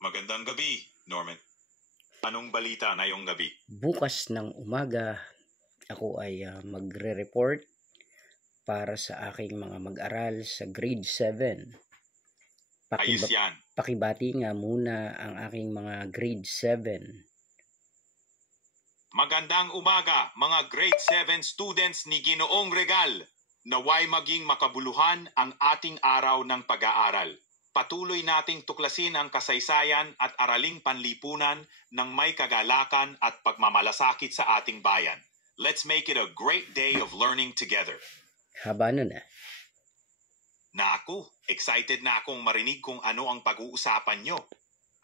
Magandang gabi, Norman. Anong balita ngayong gabi? Bukas ng umaga, ako ay magre-report para sa aking mga mag-aral sa grade 7. Ayos yan. Pakibati nga muna ang aking mga grade 7. Magandang umaga, mga grade 7 students ni Ginoong Regal. Naway maging makabuluhan ang ating araw ng pag-aaral. Patuloy nating tuklasin ang kasaysayan at araling panlipunan ng may kagalakan at pagmamalasakit sa ating bayan. Let's make it a great day of learning together. Haba nun Naku, excited na akong marinig kung ano ang pag-uusapan nyo.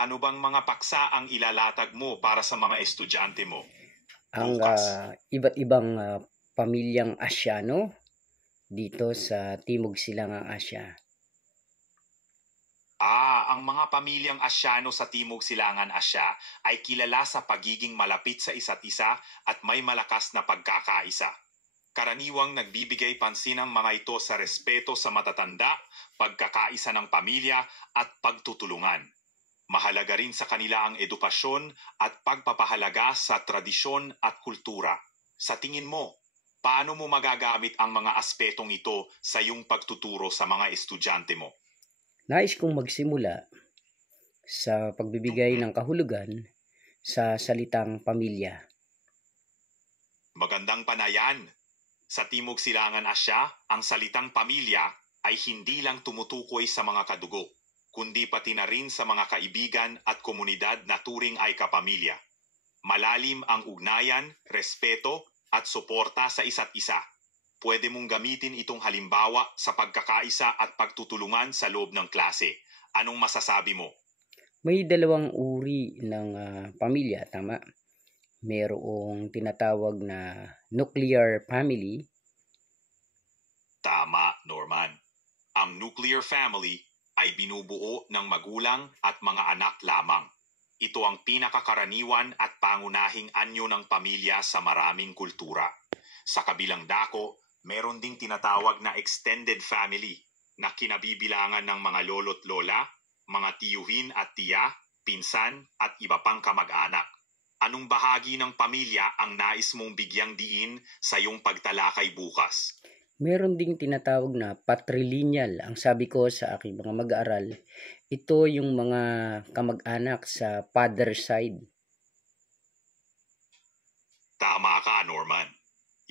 Ano bang mga paksa ang ilalatag mo para sa mga estudyante mo? Ang iba't ibang pamilyang Asyano dito sa Timog Silangang Asya. Ang mga pamilyang Asyano sa Timog Silangan Asya ay kilala sa pagiging malapit sa isa't isa at may malakas na pagkakaisa. Karaniwang nagbibigay pansin ang mga ito sa respeto sa matatanda, pagkakaisa ng pamilya at pagtutulungan. Mahalaga rin sa kanila ang edukasyon at pagpapahalaga sa tradisyon at kultura. Sa tingin mo, paano mo magagamit ang mga aspetong ito sa iyong pagtuturo sa mga estudyante mo? Nais kong magsimula sa pagbibigay ng kahulugan sa salitang pamilya. Magandang panayan! Sa Timog Silangan Asya, ang salitang pamilya ay hindi lang tumutukoy sa mga kadugo, kundi pati na rin sa mga kaibigan at komunidad na turing ay kapamilya. Malalim ang ugnayan, respeto at suporta sa isa't isa. Pwede mong gamitin itong halimbawa sa pagkakaisa at pagtutulungan sa loob ng klase. Anong masasabi mo? May dalawang uri ng pamilya, tama? Merong tinatawag na nuclear family. Tama, Norman. Ang nuclear family ay binubuo ng magulang at mga anak lamang. Ito ang pinakakaraniwan at pangunahing anyo ng pamilya sa maraming kultura. Sa kabilang dako, meron ding tinatawag na extended family na kinabibilangan ng mga lolo't lola, mga tiyuhin at tiya, pinsan at iba pang kamag-anak. Anong bahagi ng pamilya ang nais mong bigyang diin sa iyong pagtalakay bukas? Meron ding tinatawag na patrilineal. Ang sabi ko sa aking mga mag-aaral, ito yung mga kamag-anak sa father side. Tama ka, Norman.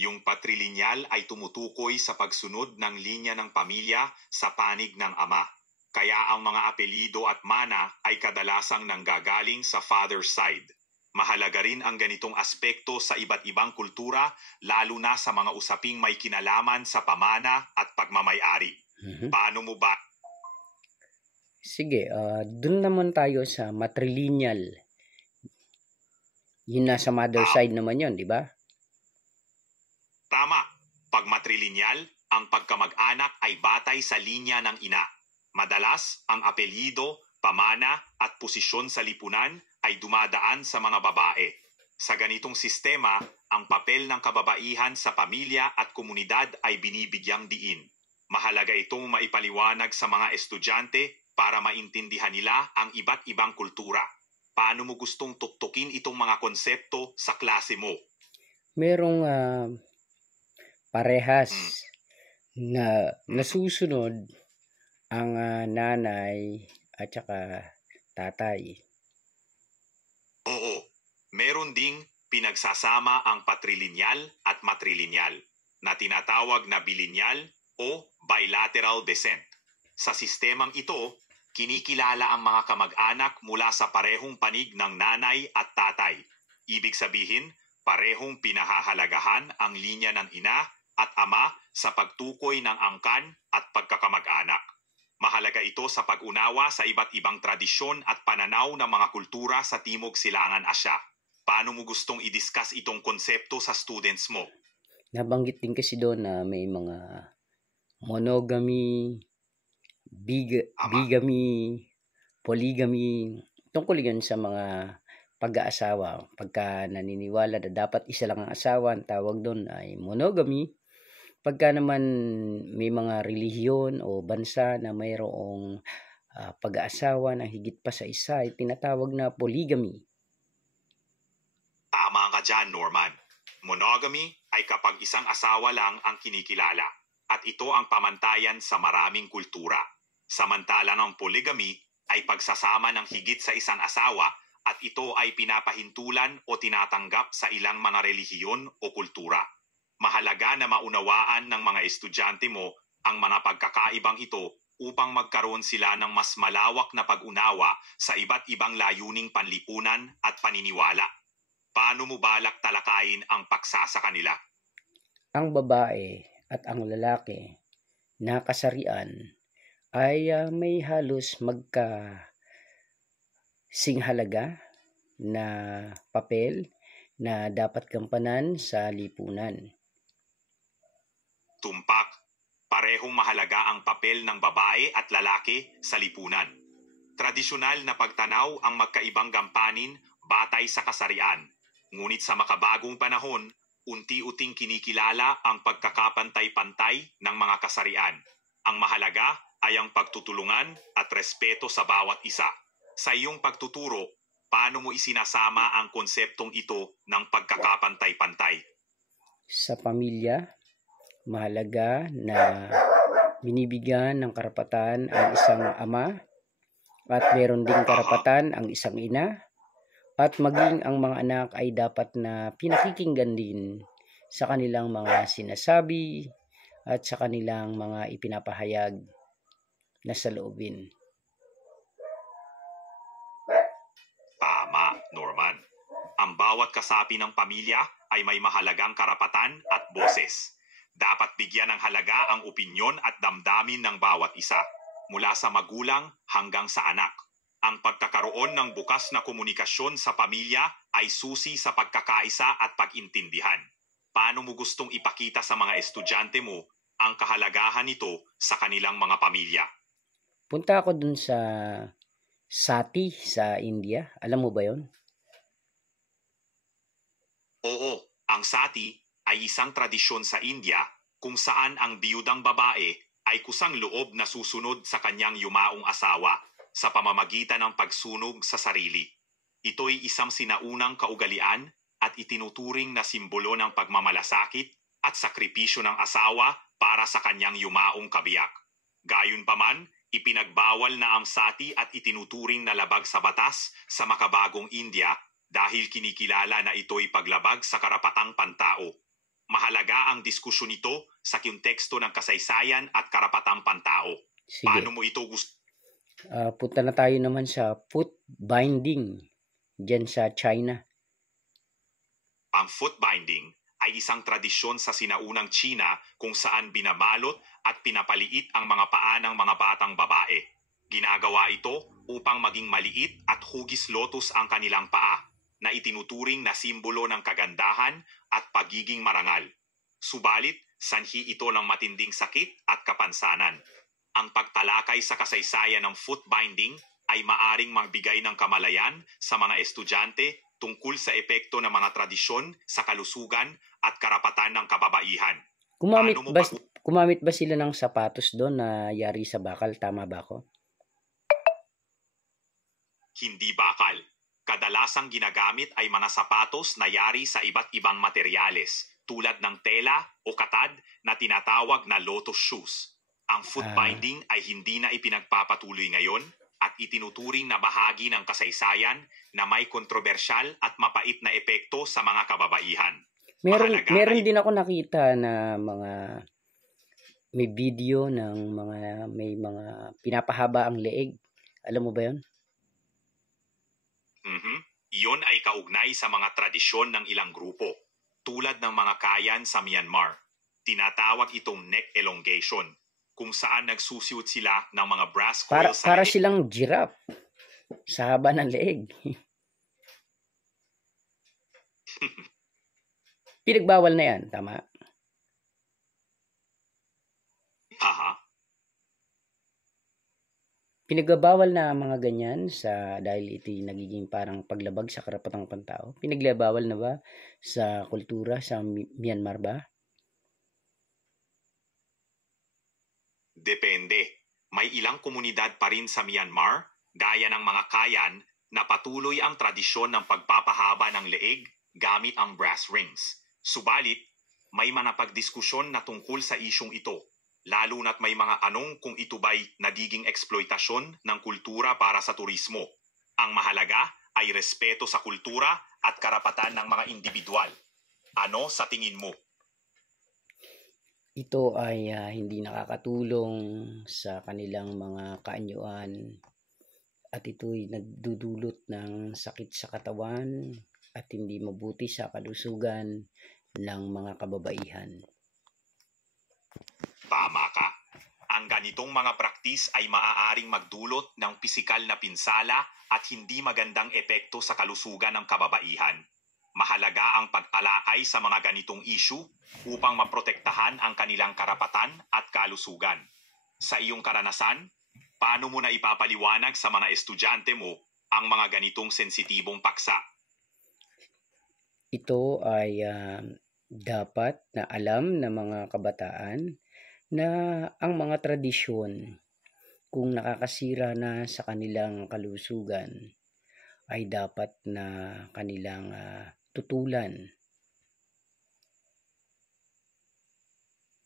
Yung patrilineal ay tumutukoy sa pagsunod ng linya ng pamilya sa panig ng ama. Kaya ang mga apelyido at mana ay kadalasang nanggagaling sa father side. Mahalaga rin ang ganitong aspekto sa iba't ibang kultura, lalo na sa mga usaping may kinalaman sa pamana at pagmamay-ari. Paano mo ba? Sige, dun naman tayo sa matrilineal. Yun nasa mother side naman yun, di ba? Tama. Pag matrilineal, ang pagkamag-anak ay batay sa linya ng ina. Madalas, ang apelyido, pamana at posisyon sa lipunan ay dumadaan sa mga babae. Sa ganitong sistema, ang papel ng kababaihan sa pamilya at komunidad ay binibigyang diin. Mahalaga itong maipaliwanag sa mga estudyante para maintindihan nila ang iba't ibang kultura. Paano mo gustong tuktukin itong mga konsepto sa klase mo? Merong parehas na nasusunod ang nanay at saka tatay. Oo, meron ding pinagsasama ang patrilineal at matrilineal na tinatawag na bilineal o bilateral descent. Sa sistemang ito, kinikilala ang mga kamag-anak mula sa parehong panig ng nanay at tatay. Ibig sabihin, parehong pinahahalagahan ang linya ng ina at ama sa pagtukoy ng angkan at pagkakamag-anak. Mahalaga ito sa pag-unawa sa iba't ibang tradisyon at pananaw ng mga kultura sa Timog Silangan Asya. Paano mo gustong i-discuss itong konsepto sa students mo? Nabanggit din kasi doon na may mga monogamy, bigamy, polygamy. Tungkol yun sa mga pag-aasawa. Pagka naniniwala na dapat isa lang ang asawa, ang tawag doon ay monogamy. Pagka naman may mga relihiyon o bansa na mayroong pag-aasawa ng higit pa sa isa ay tinatawag na polygamy. Tama ka dyan, Norman. Monogamy ay kapag isang asawa lang ang kinikilala at ito ang pamantayan sa maraming kultura. Samantala ng polygamy ay pagsasama ng higit sa isang asawa at ito ay pinapahintulan o tinatanggap sa ilang mga relihiyon o kultura. Mahalaga na maunawaan ng mga estudyante mo ang mga pagkakaibang ito upang magkaroon sila ng mas malawak na pag-unawa sa iba't ibang layuning panlipunan at paniniwala. Paano mo balak talakayin ang paksa sa kanila? Ang babae at ang lalaki na kasarian ay may halos singhalaga na papel na dapat gampanan sa lipunan. Tumpak, parehong mahalaga ang papel ng babae at lalaki sa lipunan. Tradisyonal na pagtanaw ang magkaibang gampanin batay sa kasarian. Ngunit sa makabagong panahon, unti-unting kinikilala ang pagkakapantay-pantay ng mga kasarian. Ang mahalaga ay ang pagtutulungan at respeto sa bawat isa. Sa iyong pagtuturo, paano mo isinasama ang konseptong ito ng pagkakapantay-pantay? Sa pamilya, mahalaga na binibigyan ng karapatan ang isang ama at meron ding karapatan ang isang ina at maging ang mga anak ay dapat na pinakikinggan din sa kanilang mga sinasabi at sa kanilang mga ipinapahayag na saloobin. Tama, Norman. Ang bawat kasapi ng pamilya ay may mahalagang karapatan at boses. Dapat bigyan ng halaga ang opinyon at damdamin ng bawat isa, mula sa magulang hanggang sa anak. Ang pagkakaroon ng bukas na komunikasyon sa pamilya ay susi sa pagkakaisa at pag-intindihan. Paano mo gustong ipakita sa mga estudyante mo ang kahalagahan nito sa kanilang mga pamilya? Punta ako dun sa Sati sa India. Alam mo ba yon? Oo, ang sati ay isang tradisyon sa India kung saan ang biyudang babae ay kusang loob na susunod sa kanyang yumaong asawa sa pamamagitan ng pagsunog sa sarili. Ito'y isang sinaunang kaugalian at itinuturing na simbolo ng pagmamalasakit at sakripisyo ng asawa para sa kanyang yumaong kabiyak. Gayunpaman, ipinagbawal na ang sati at itinuturing na labag sa batas sa makabagong India dahil kinikilala na ito'y paglabag sa karapatang pantao. Mahalaga ang diskusyon ito sa konteksto ng kasaysayan at karapatang pantao. Sige. Paano mo ito gusto? Punta na tayo naman sa foot binding dyan sa China. Ang foot binding ay isang tradisyon sa sinaunang China kung saan binabalot at pinapaliit ang mga paa ng mga batang babae. Ginagawa ito upang maging maliit at hugis lotus ang kanilang paa, na itinuturing na simbolo ng kagandahan at pagiging marangal. Subalit, sanhi ito ng matinding sakit at kapansanan. Ang pagtalakay sa kasaysayan ng foot binding ay maaring magbigay ng kamalayan sa mga estudyante tungkol sa epekto ng mga tradisyon sa kalusugan at karapatan ng kababaihan. Gumamit ba sila ng sapatos doon na yari sa bakal? Tama ba ako? Hindi bakal. Kadalasang ginagamit ay mga sapatos na yari sa iba't ibang materyales tulad ng tela o katad na tinatawag na lotus shoes. Ang foot binding ay hindi na ipinagpapatuloy ngayon at itinuturing na bahagi ng kasaysayan na may kontrobersyal at mapait na epekto sa mga kababaihan. Meron din ako nakita na may video ng may mga pinapahaba ang leeg. Alam mo ba 'yon? Iyon ay kaugnay sa mga tradisyon ng ilang grupo, tulad ng mga Kayan sa Myanmar. Tinatawag itong neck elongation, kung saan nagsusuot sila ng mga brass coils para silang giraffe sa haba ng leeg. Pinagbawal na yan, tama? Pinagbabawal na ang mga ganyan dahil ito nagiging parang paglabag sa karapatang pantao. Pinagbabawal na ba sa kultura sa Myanmar ba? Depende. May ilang komunidad pa rin sa Myanmar, gaya ng mga Kayan, na patuloy ang tradisyon ng pagpapahaba ng leeg gamit ang brass rings. Subalit, may manapagdiskusyon na tungkol sa isyong ito, lalo na't may mga anong kung ito ba'y nagiging eksploitasyon ng kultura para sa turismo. Ang mahalaga ay respeto sa kultura at karapatan ng mga individual. Ano sa tingin mo? Ito ay hindi nakakatulong sa kanilang mga kaanyuan at ito'y nagdudulot ng sakit sa katawan at hindi mabuti sa kalusugan ng mga kababaihan. Tama ka. Ang ganitong mga praktis ay maaaring magdulot ng pisikal na pinsala at hindi magandang epekto sa kalusugan ng kababaihan. Mahalaga ang pag-alakay sa mga ganitong issue upang maprotektahan ang kanilang karapatan at kalusugan. Sa iyong karanasan, paano mo na ipapaliwanag sa mga estudyante mo ang mga ganitong sensitibong paksa? Ito ay dapat na alam ng mga kabataan na ang mga tradisyon, kung nakakasira na sa kanilang kalusugan, ay dapat na kanilang tutulan.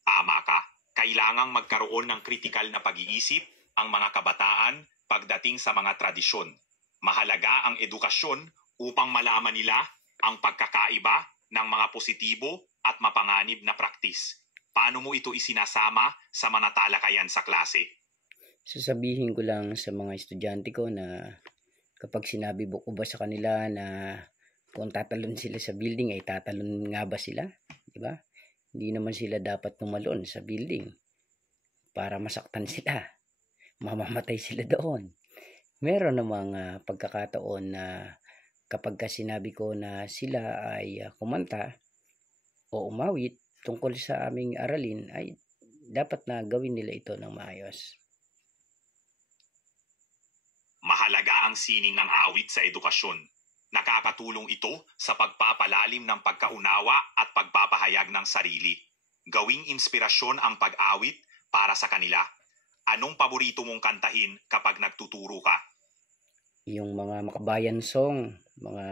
Tama ka. Kailangang magkaroon ng kritikal na pag-iisip ang mga kabataan pagdating sa mga tradisyon. Mahalaga ang edukasyon upang malaman nila ang pagkakaiba ng mga positibo at mapanganib na praktis. Paano mo ito isinasama sa mga talakayan sa klase? Sasabihin ko lang sa mga estudyante ko na kapag sinabi ko ba sa kanila na kung tatalon sila sa building ay tatalon nga ba sila? Diba? Hindi naman sila dapat tumalon sa building para masaktan sila. Mamamatay sila doon. Meron namang pagkakataon na kapag sinabi ko na sila ay kumanta o umawit tungkol sa aming aralin, ay dapat na gawin nila ito ng maayos. Mahalaga ang sining ng awit sa edukasyon. Nakakatulong ito sa pagpapalalim ng pagkaunawa at pagpapahayag ng sarili. Gawing inspirasyon ang pag-awit para sa kanila. Anong paborito mong kantahin kapag nagtuturo ka? Yung mga makabayan song, mga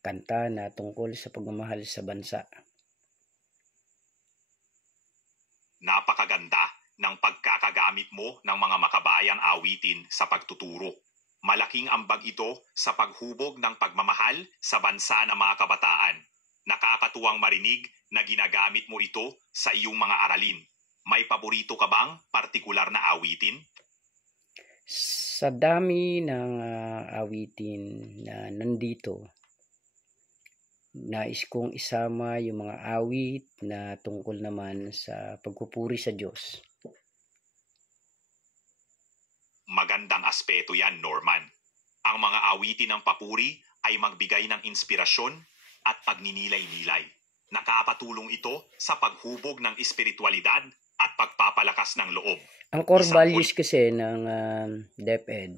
kanta na tungkol sa pagmamahal sa bansa. Napakaganda ng pagkakagamit mo ng mga makabayang awitin sa pagtuturo. Malaking ambag ito sa paghubog ng pagmamahal sa bansa ng mga kabataan. Nakakatuwang marinig na ginagamit mo ito sa iyong mga aralin. May paborito ka bang partikular na awitin? Sa dami ng awitin na nandito, nais kong isama yung mga awit na tungkol naman sa pagpupuri sa Diyos. Magandang aspeto yan, Norman. Ang mga awitin ng papuri ay magbigay ng inspirasyon at pagninilay-nilay. Nakakatulong ito sa paghubog ng espiritualidad at pagpapalakas ng loob. Ang core values kasi ng DepEd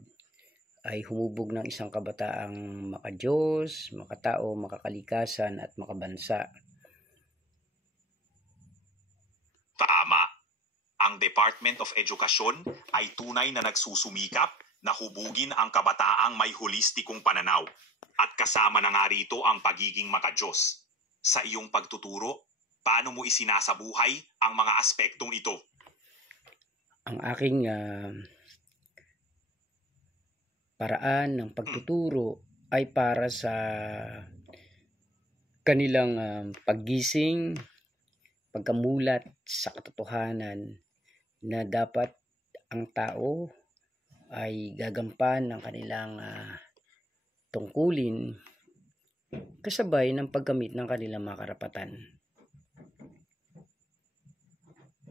ay humubog ng isang kabataang makadiyos, makatao, makakalikasan at makabansa. Tama. Ang Department of Education ay tunay na nagsusumikap na hubugin ang kabataang may holistikong pananaw at kasama na nga rito ang pagiging makadiyos. Sa iyong pagtuturo, paano mo isinasabuhay ang mga aspektong ito? Ang aking paraan ng pagtuturo ay para sa kanilang paggising, pagkamulat sa katotohanan na dapat ang tao ay gagampan ng kanilang tungkulin kasabay ng paggamit ng kanilang mga karapatan.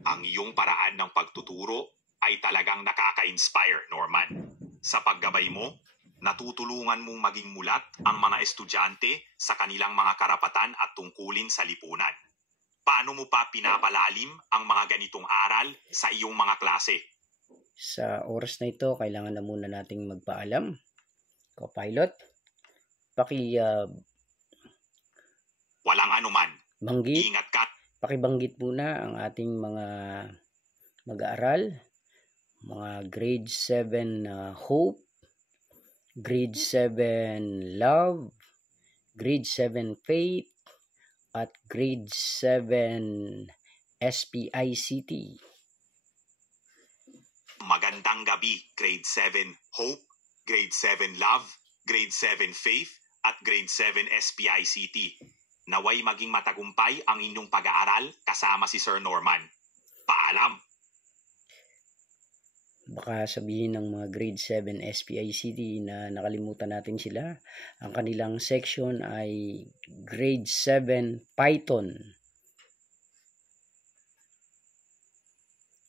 Ang iyong paraan ng pagtuturo ay talagang nakaka-inspire, Norman. Sa paggabay mo, natutulungan mong maging mulat ang mga estudyante sa kanilang mga karapatan at tungkulin sa lipunan. Paano mo pa pinapalalim ang mga ganitong aral sa iyong mga klase? Sa oras na ito, kailangan na muna nating magpaalam. Co-pilot, walang anuman. Banggit. Ingat ka. Pakibanggit muna ang ating mga mag-aaral. mga grade 7 Hope, grade 7 Love, grade 7 Faith, at grade 7 SPICT. Magandang gabi, grade 7 Hope, grade 7 Love, grade 7 Faith, at grade 7 SPICT. Naway maging matagumpay ang inyong pag-aaral kasama si Sir Norman. Paalam! Baka sabihin ng mga grade 7 SPICT na nakalimutan natin sila. Ang kanilang section ay grade 7 Python.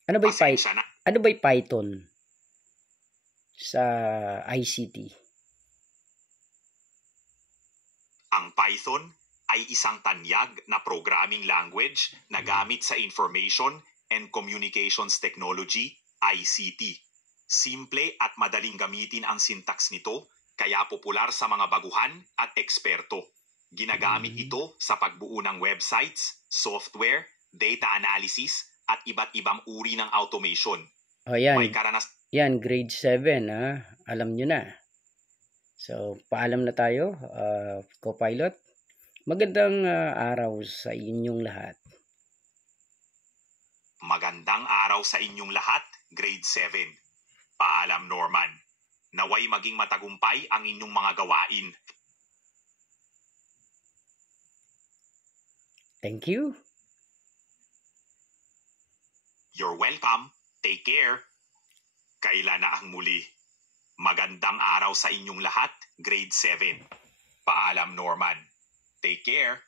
Ano ba'y Python sa ICT? Ang Python ay isang tanyag na programming language na gamit sa Information and Communications Technology, ICT. Simple at madaling gamitin ang syntax nito, kaya popular sa mga baguhan at eksperto. Ginagamit ito sa pagbuo ng websites, software, data analysis, at iba't ibang uri ng automation. May yan, grade 7, alam nyo na. So, paalam na tayo, co-pilot. Magandang araw sa inyong lahat. Magandang araw sa inyong lahat, grade 7. Paalam, Norman. Naway maging matagumpay ang inyong mga gawain. Thank you. You're welcome. Take care. Kailan na ang muli? Magandang araw sa inyong lahat, grade 7. Paalam, Norman. Take care.